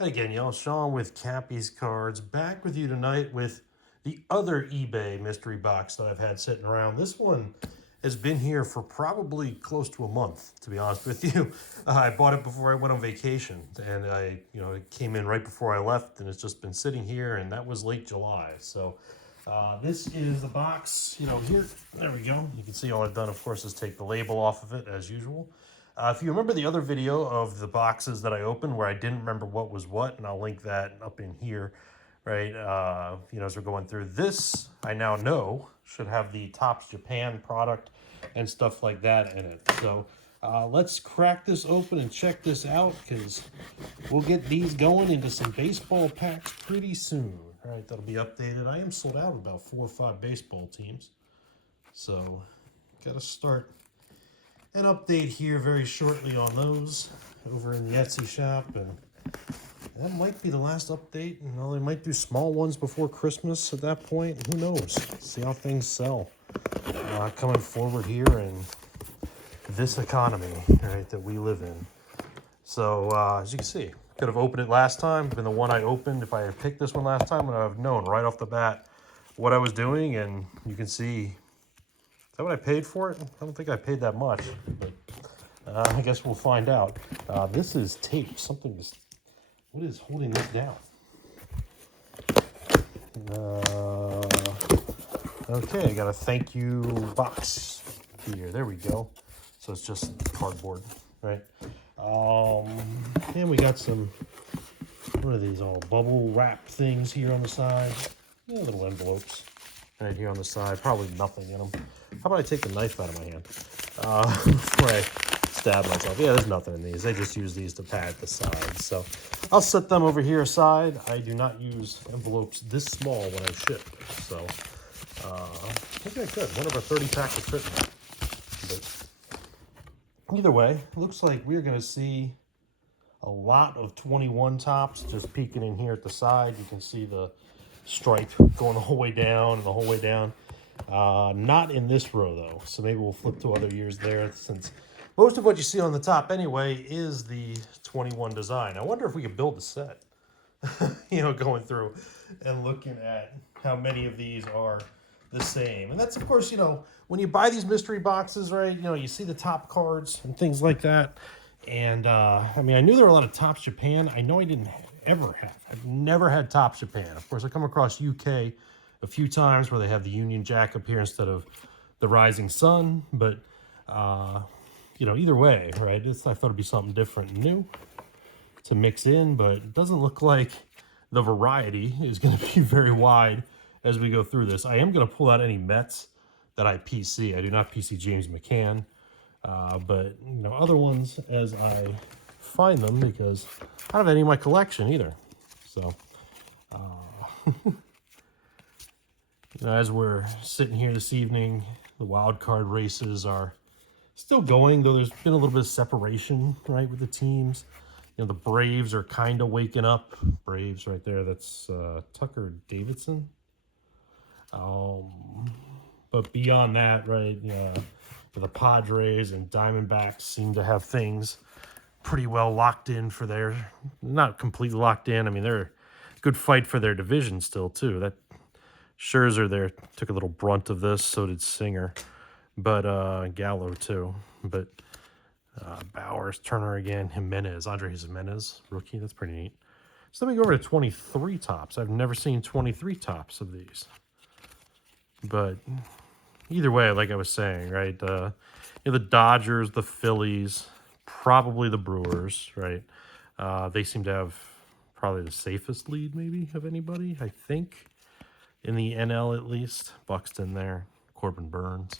Hey again, y'all. Sean with KappisCards, back with you tonight with the other eBay mystery box that I've had sitting around. This one has been here for probably close to a month, to be honest with you. I bought it before I went on vacation, and it came in right before I left, and it's just been sitting here, and that was late July. So this is the box, here. There we go. You can see all I've done, of course, is take the label off of it, as usual. If you remember the other video of the boxes that I opened where I didn't remember what was what, and I'll link that up in here, right? As we're going through this, I now know should have the Topps Japan product and stuff like that in it. So let's crack this open and check this out, because we'll get these going into some baseball packs pretty soon. All right, that'll be updated. I am sold out of about 4 or 5 baseball teams, so got to start an update here very shortly on those over in the Etsy shop, and that might be the last update. They might do small ones before Christmas at that point. Who knows? See how things sell coming forward here in this economy, right, that we live in. So as you can see, could have opened it last time, been the one I opened. If I had picked this one last time, I would have known right off the bat what I was doing, and you can see. Is that what I paid for it? I don't think I paid that much, but I guess we'll find out. This is tape. What is holding this down? Okay, I got a thank you box here. There we go. So it's just cardboard, right? And we got some, what are these, all bubble wrap things here on the side. Yeah, little envelopes right here on the side. Probably nothing in them. How about I take the knife out of my hand before I stab myself? Yeah, there's nothing in these. They just use these to pad the sides. So I'll set them over here aside. I do not use envelopes this small when I ship. So okay, good. One of our 30 packs of fit. But either way, looks like we're going to see a lot of 21 tops just peeking in here at the side. You can see the stripe going the whole way down and the whole way down. Not in this row though, so maybe we'll flip to other years there, since most of what you see on the top anyway is the 21 design. I wonder if we could build a set, going through and looking at how many of these are the same. And that's, of course, when you buy these mystery boxes, right, you see the top cards and things like that. And I knew there were a lot of Topps Japan. I know I didn't ever have. I've never had Topps Japan. Of course, I come across UK a few times where they have the Union Jack up here instead of the Rising Sun. But, either way, right, I thought it'd be something different and new to mix in. But it doesn't look like the variety is going to be very wide as we go through this. I am going to pull out any Mets that I PC. I do not PC James McCann. But, other ones as I find them, because I don't have any in my collection either. So, as we're sitting here this evening, the wild card races are still going, though there's been a little bit of separation, right, with the teams. The Braves are kind of waking up. Braves right there, that's Tucker Davidson. But beyond that, right, the Padres and Diamondbacks seem to have things pretty well locked in for their, not completely locked in. They're a good fight for their division still, too. That Scherzer there took a little brunt of this, so did Singer, but Gallo too. But Bowers, Turner again, Andres Jimenez, rookie. That's pretty neat. So let me go over to 23 tops. I've never seen 23 tops of these. But either way, like I was saying, right, the Dodgers, the Phillies, probably the Brewers, right? They seem to have probably the safest lead, maybe, of anybody, I think, in the NL at least. Buxton there, Corbin Burns.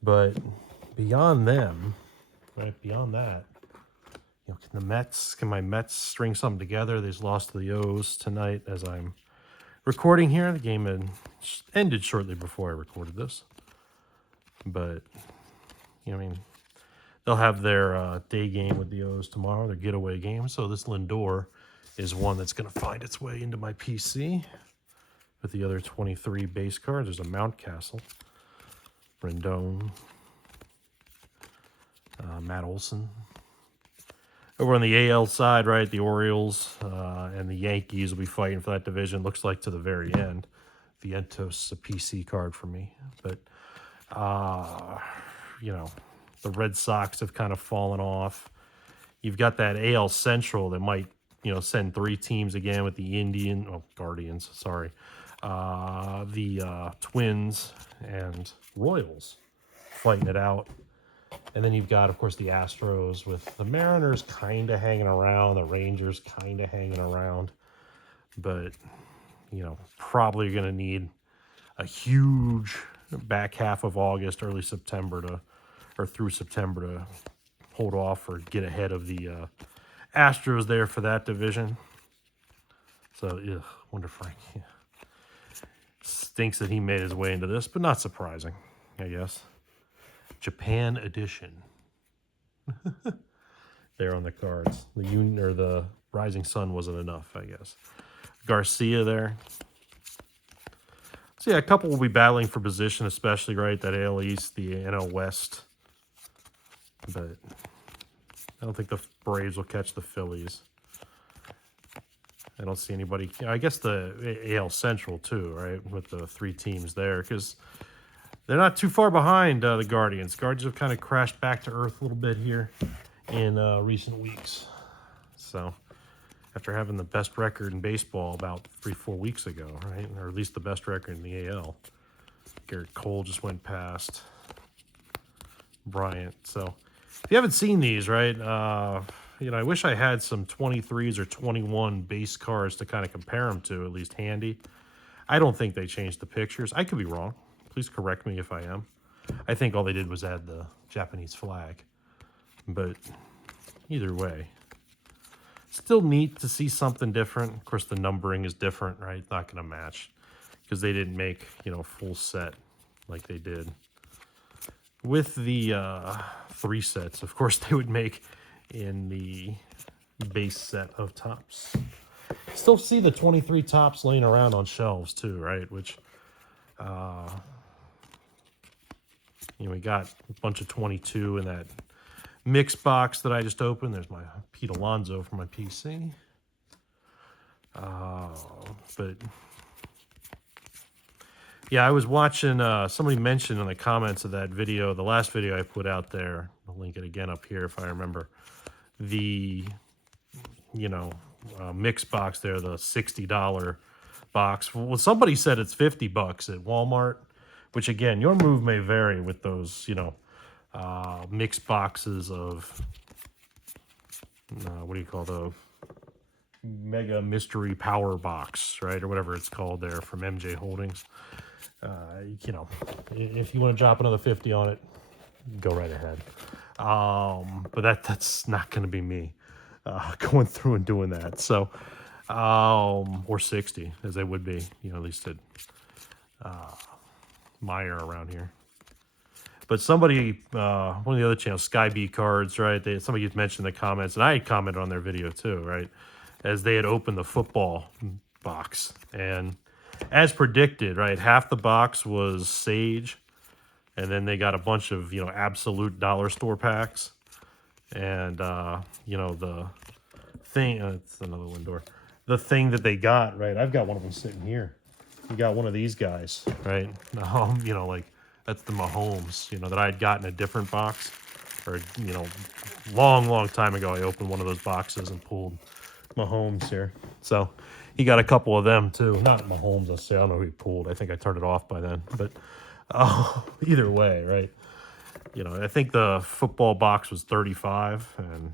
But beyond them, right, beyond that, can my Mets string something together? They just lost to the O's tonight as I'm recording here. The game had ended shortly before I recorded this. But, they'll have their day game with the O's tomorrow, their getaway game. So this Lindor is one that's going to find its way into my PC with the other 23 base cards. There's a Mountcastle, Rendon, Matt Olson. Over on the AL side, right, the Orioles and the Yankees will be fighting for that division. Looks like to the very end. Vientos, a PC card for me. But, you know, the Red Sox have kind of fallen off. You've got that AL Central that might, you know, send 3 teams again with the Guardians, sorry. The Twins and Royals fighting it out. And then you've got, of course, the Astros with the Mariners kind of hanging around, the Rangers kind of hanging around. But, you know, probably going to need a huge back half of August, early September or through September to hold off or get ahead of the Astros there for that division. So, Wonder Frank. Yeah. Stinks that he made his way into this, but not surprising, I guess. Japan edition. There on the cards. The Union or the Rising Sun wasn't enough, I guess. Garcia there. So yeah, a couple will be battling for position, especially right that AL East, the NL West. But I don't think the Braves will catch the Phillies. I don't see anybody. I guess the AL Central too, right, with the 3 teams there, because they're not too far behind the Guardians. Guardians have kind of crashed back to earth a little bit here in recent weeks. So after having the best record in baseball about 3-4 weeks ago, right, or at least the best record in the AL, Garrett Cole just went past Bryant. So if you haven't seen these, right, you know, I wish I had some 23s or 21 base cards to kind of compare them to, at least handy. I don't think they changed the pictures. I could be wrong. Please correct me if I am. I think all they did was add the Japanese flag. But either way, still neat to see something different. Of course, the numbering is different, right? Not going to match because they didn't make, you know, full set like they did with the 3 sets. Of course, they would make in the base set of tops. Still see the 23 tops laying around on shelves too, right? Which, you know, we got a bunch of 22 in that mix box that I just opened. There's my Pete Alonso for my PC. But yeah, I was watching, somebody mentioned in the comments of that video, the last video I put out there, I'll link it again up here if I remember, the, you know, mix box there, the $60 box. Well, somebody said it's $50 at Walmart, which again, your move may vary with those, you know, mixed boxes of, what do you call those? Mega Mystery Power Box, right? Or whatever it's called there from MJ Holdings. You know, if you want to drop another 50 on it, go right ahead. But that's not going to be me going through and doing that. So, or 60 as they would be, you know, at least at Meyer around here. But somebody, one of the other channels, KappisCards, right? Somebody had mentioned in the comments, and I had commented on their video too, right? As they had opened the football box. And as predicted, right, half the box was Sage. And then they got a bunch of, you know, absolute dollar store packs. And, you know, the thing, it's another window. The thing that they got, right, I've got one of them sitting here. You got one of these guys, right? You know, like, that's the Mahomes, you know, that I had gotten a different box. Or, you know, long time ago, I opened one of those boxes and pulled Mahomes here. So he got a couple of them too. Not Mahomes, I don't know who he pulled. I think I turned it off by then. But either way, right? You know, I think the football box was 35, and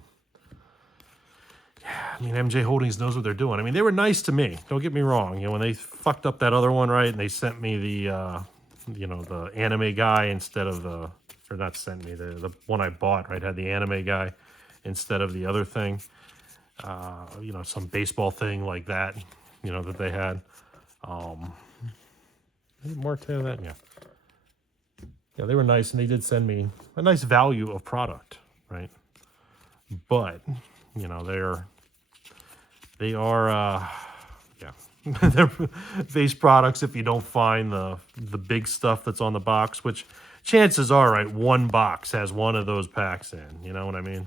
yeah, I mean, MJ Holdings knows what they're doing. I mean, they were nice to me. Don't get me wrong. You know, when they fucked up that other one, right, and they sent me the, you know, the anime guy instead of the, or not sent me, the one I bought, right, had the anime guy instead of the other thing. You know, some baseball thing like that, you know, that they had. Any more to that? Yeah. Yeah, they were nice, and they did send me a nice value of product, right? But, you know, they are, yeah, they're base products if you don't find the big stuff that's on the box, which chances are, right, one box has one of those packs in, you know what I mean?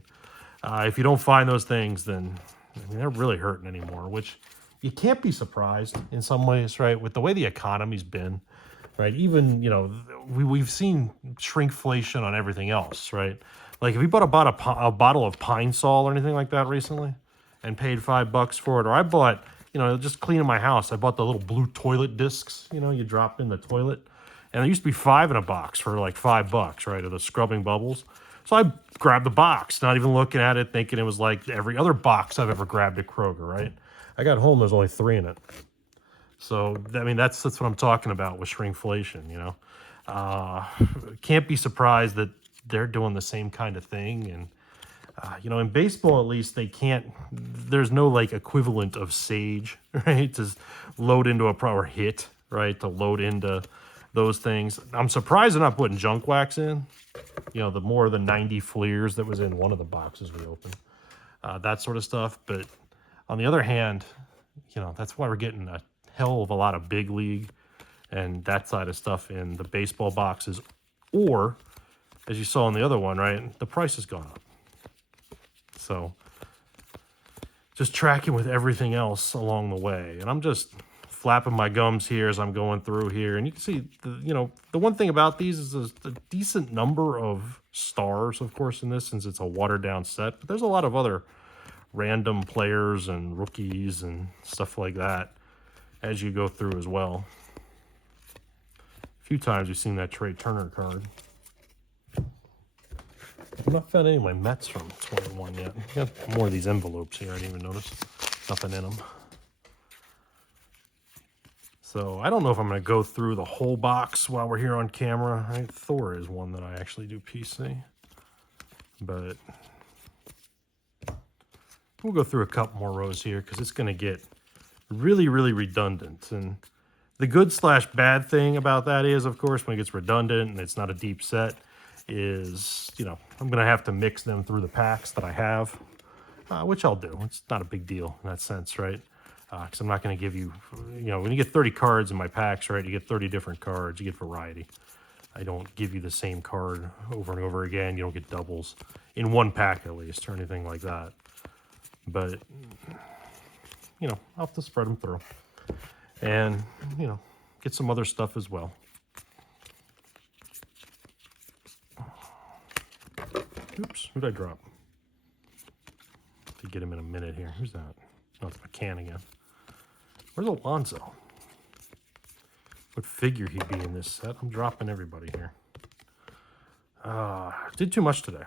If you don't find those things, then I mean, they're really hurting anymore, which you can't be surprised in some ways, right? With the way the economy's been, right? Even, you know, we've seen shrinkflation on everything else, right? Like if you bought a bottle of Pine Sol or anything like that recently and paid $5 for it, or I bought, you know, just cleaning my house, I bought the little blue toilet discs, you know, you drop in the toilet. And there used to be 5 in a box for like $5, right? Of the scrubbing bubbles. So I grabbed the box, not even looking at it, thinking it was like every other box I've ever grabbed at Kroger, right? I got home, there's only 3 in it. So, I mean, that's what I'm talking about with shrinkflation, you know. Can't be surprised that they're doing the same kind of thing. And, you know, in baseball, at least, there's no like equivalent of Sage, right? To load into a or hit, right? To load into those things. I'm surprised they're not putting junk wax in. You know, the more than 90 fleers that was in one of the boxes we opened. That sort of stuff. But on the other hand, you know, that's why we're getting a hell of a lot of big league and that side of stuff in the baseball boxes. Or, as you saw in the other one, right, the price has gone up. So, just tracking with everything else along the way. And I'm just flapping my gums here as I'm going through here. And you can see, you know, the one thing about these is there's a decent number of stars, of course, in this, since it's a watered-down set. But there's a lot of other random players and rookies and stuff like that as you go through as well. A few times we've seen that Trey Turner card. I've not found any of my Mets from 21 yet. Got more of these envelopes here. I didn't even notice. Nothing in them. So I don't know if I'm going to go through the whole box while we're here on camera. Right? Thor is one that I actually do PC. But we'll go through a couple more rows here because it's going to get really, really redundant. And the good/bad thing about that is, of course, when it gets redundant and it's not a deep set, is, you know, I'm going to have to mix them through the packs that I have, which I'll do. It's not a big deal in that sense, right? Because I'm not going to give you, you know, when you get 30 cards in my packs, right, you get 30 different cards, you get variety. I don't give you the same card over and over again. You don't get doubles in one pack at least or anything like that. But, you know, I'll have to spread them through. And, you know, get some other stuff as well. Oops, who'd I drop? To get him in a minute here. Who's that? Oh, it's McCann again. Where's Alonso? What figure he'd be in this set? I'm dropping everybody here. Did too much today.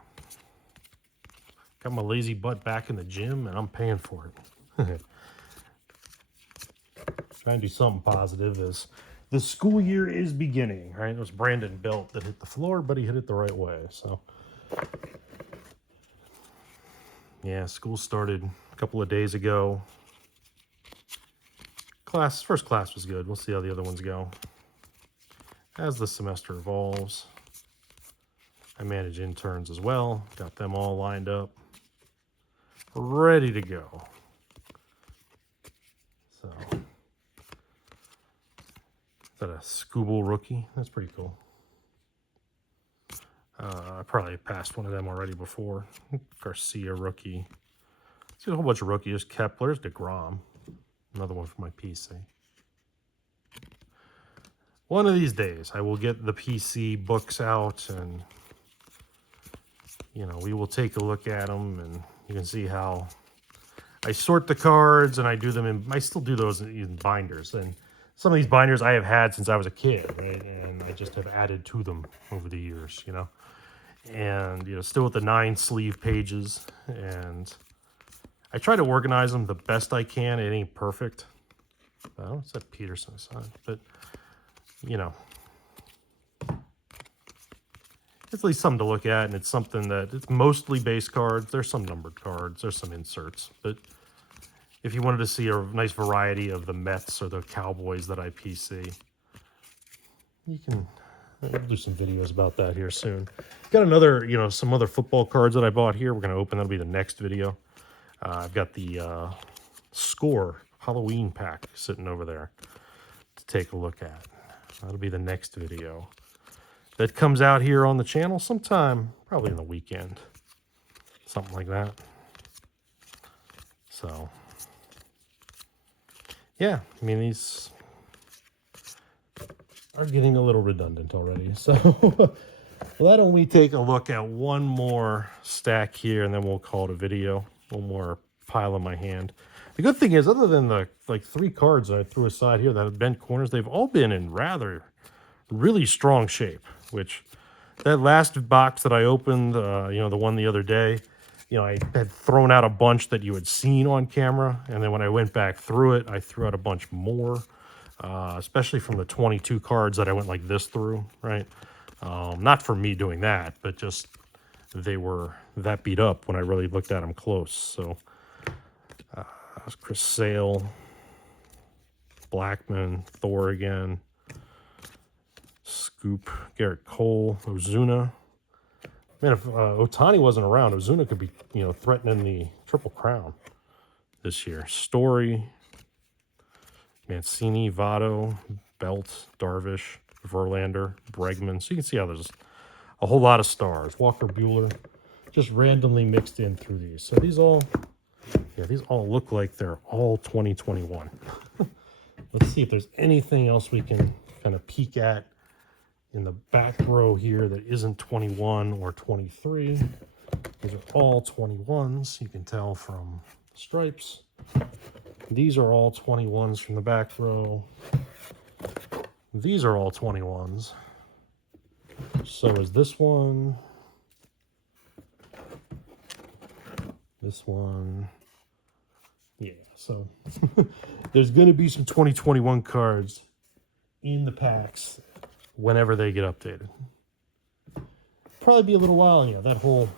Got my lazy butt back in the gym, and I'm paying for it. Trying to do something positive as the school year is beginning, right? It was Brandon Belt that hit the floor, but he hit it the right way. So, yeah, school started a couple of days ago. First class was good. We'll see how the other ones go. As the semester evolves, I manage interns as well. Got them all lined up, ready to go. So, is that a Scooble rookie? That's pretty cool. I probably passed one of them already before. Garcia rookie. See a whole bunch of rookies. Kepler's DeGrom. Another one for my PC. One of these days, I will get the PC books out and, you know, we will take a look at them and you can see how I sort the cards and I do them in, I still do those in binders. And some of these binders I have had since I was a kid, right? And I just have added to them over the years, you know. And, you know, still with the 9 sleeve pages. And I try to organize them the best I can. It ain't perfect. Well, it's that Peterson side, but, you know, it's at least something to look at, and it's something that it's mostly base cards. There's some numbered cards. There's some inserts, but if you wanted to see a nice variety of the Mets or the Cowboys that I PC, you can. We'll do some videos about that here soon. Got another, you know, some other football cards that I bought here. We're going to open. That'll be the next video. I've got the Score Halloween pack sitting over there to take a look at. That'll be the next video that comes out here on the channel sometime, probably in the weekend. something like that. So, yeah, I mean, these are getting a little redundant already. So, why don't we take a look at one more stack here, and then we'll call it a video. One more pile in my hand. The good thing is, other than the like 3 cards that I threw aside here that have bent corners, they've all been in really strong shape. Which that last box that I opened, you know, the one the other day, you know, I had thrown out a bunch that you had seen on camera, and then when I went back through it, I threw out a bunch more, especially from the 22 cards that I went like this through, right? Not for me doing that, but just they were that beat up when I really looked at them close. So, Chris Sale, Blackman, Thor again, Scoop, Garrett Cole, Ozuna. Man, if Ohtani wasn't around, Ozuna could be, you know, threatening the Triple Crown this year. Story, Mancini, Votto, Belt, Darvish, Verlander, Bregman. So you can see how there's a whole lot of stars. Walker Buehler, just randomly mixed in through these. So these all look like they're all 2021. Let's see if there's anything else we can kind of peek at in the back row here that isn't 21 or 23. These are all 21s. You can tell from the stripes. These are all 21s from the back row. These are all 21s. So is this one. This one. Yeah, so there's going to be some 2021 cards in the packs whenever they get updated. Probably be a little while, yeah. That whole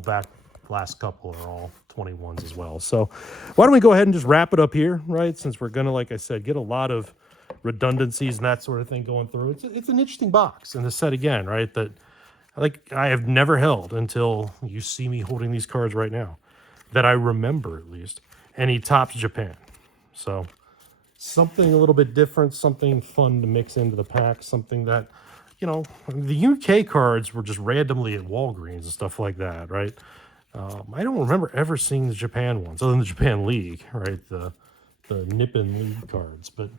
back last couple are all 21s as well. So why don't we go ahead and just wrap it up here, right? Since we're gonna, like I said, get a lot of redundancies and that sort of thing going through. It's an interesting box, and the set again, right? That like I have never held until you see me holding these cards right now, that I remember at least. And he tops Japan, so something a little bit different, something fun to mix into the pack, something that, you know, the UK cards were just randomly at Walgreens and stuff like that, right? I don't remember ever seeing the Japan ones, other than the Japan League, right? The Nippon League cards. But,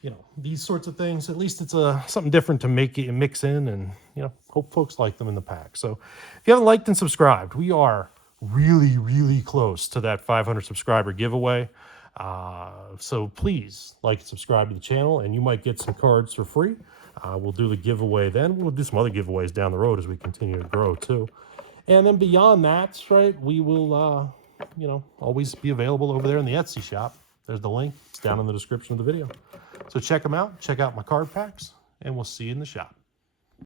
you know, these sorts of things, at least it's something different to make it mix in, and, you know, hope folks like them in the pack. So if you haven't liked and subscribed, we are really, really close to that 500 subscriber giveaway. So please like and subscribe to the channel, and you might get some cards for free. We'll do the giveaway then. We'll do some other giveaways down the road as we continue to grow too. And then beyond that, right, we will, you know, always be available over there in the Etsy shop. There's the link. It's down in the description of the video. So check them out. Check out my card packs, and we'll see you in the shop.